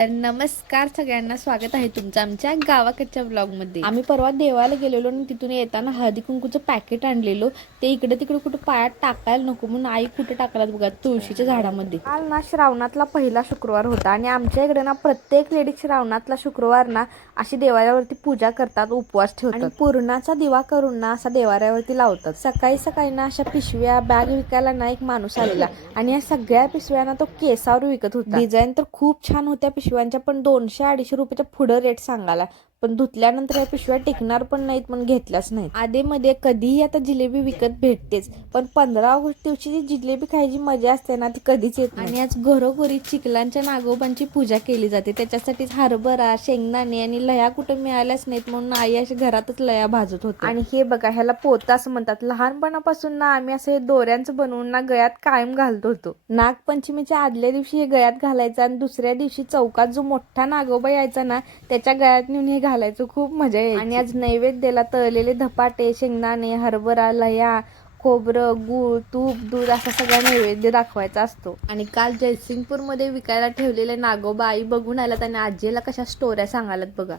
तर नमस्कार सगळ्यांना, स्वागत आहे तुमचं आमच्या गावाकडच्या व्लॉगमध्ये। आम्ही परवा देवाला गेलेलो आणि तिथून येताना हळदी कुंकूचं पॅकेट आणलेलो। ते इकडे तिकडे कुठं पायात टाकायला नको म्हणून आई कुठे टाकलात बघा, तुळशीच्या झाडामध्ये। काल ना श्रावणातला पहिला शुक्रवार होता आणि आमच्या इकडे ना प्रत्येक लेडी श्रावणातला शुक्रवार ना अशी देवाऱ्यावरती पूजा करतात, उपवास ठेवतात आणि पूर्णाचा दिवा करून ना असा देवाऱ्यावरती लावतात। सकाळी सकाळी ना अशा पिशव्या बॅग विकायला ना एक माणूस आलेला आणि या सगळ्या पिशव्यांना तो केसावर विकत होता। डिझाईन तर खूप छान होत्या पिशव्यांच्या, पण 200-250 रुपयाच्या पुढं रेट सांगाला। पण धुतल्यानंतर या पिशव्या टिकणार पण नाहीत म्हणून घेतल्याच नाहीत। आधे मध्ये कधीही आता जिलेबी विकत भेटतेच, पण 15 ऑगस्ट दिवशी जी जिलेबी खायची मजा असते ना ती कधीच येत नाही। आणि आज घरोघरी चिखलांच्या नागोबांची पूजा केली जाते, त्याच्यासाठीच हरभरा, शेंगदाणे आणि लया कुठं मिळाल्याच नाहीत म्हणून आई अशी घरातच लया भाजत होते। आणि हे बघा, ह्याला पोतं असं म्हणतात। लहानपणापासून ना आम्ही असं हे दोऱ्यांचं बनवून ना गळ्यात कायम घालतो होतो। नागपंचमीच्या आदल्या दिवशी हे गळ्यात घालायचं आणि दुसऱ्या दिवशी चौकात जो मोठा नागोबा यायचा ना त्याच्या गळ्यात नेऊन हे घालायचं, खूप मजा यायची। आणि आज नैवेद्याला तळलेले धपाटे, शेंगदाणे, हरभरा, लया, खोबरं, गूळ, तूप, दूध असा सगळा नैवेद्य दाखवायचा असतो। आणि काल जयसिंगपूरमध्ये विकायला ठेवलेले नागोबा आई बघून आल्यात आणि आजीला कशा स्टोऱ्या सांगायलात बघा।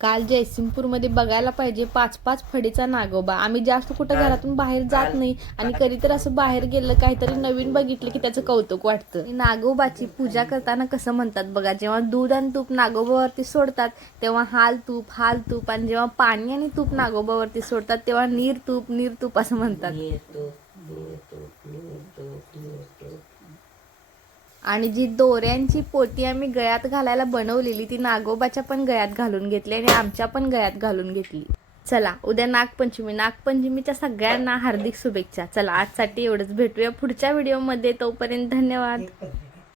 काल जयसिंगपूरमध्ये बघायला पाहिजे 5-5 फडीचा नागोबा। आम्ही जास्त कुठं घरातून बाहेर जात नाही आणि कधीतरी असं बाहेर गेलं काहीतरी नवीन बघितलं की त्याचं कौतुक वाटतं। नागोबाची पूजा करताना कसं म्हणतात बघा, जेव्हा दूध आणि तूप नागोबावरती सोडतात तेव्हा हाल तूप आणि जेव्हा पाणी आणि तूप नागोबावरती सोडतात तेव्हा नीर तूप असं म्हणतात। आणि जी दोऱ्यांची पोती आम्ही गळ्यात घालायला बनवलेली ती नागोबाच्या पण गळ्यात घालून घेतली आणि आमच्या पण गळ्यात घालून घेतली। चला, उद्या नागपंचमीच्या सगळ्यांना हार्दिक शुभेच्छा। चला, आजसाठी एवढंच, भेटूया पुढच्या व्हिडिओमध्ये, तोपर्यंत धन्यवाद।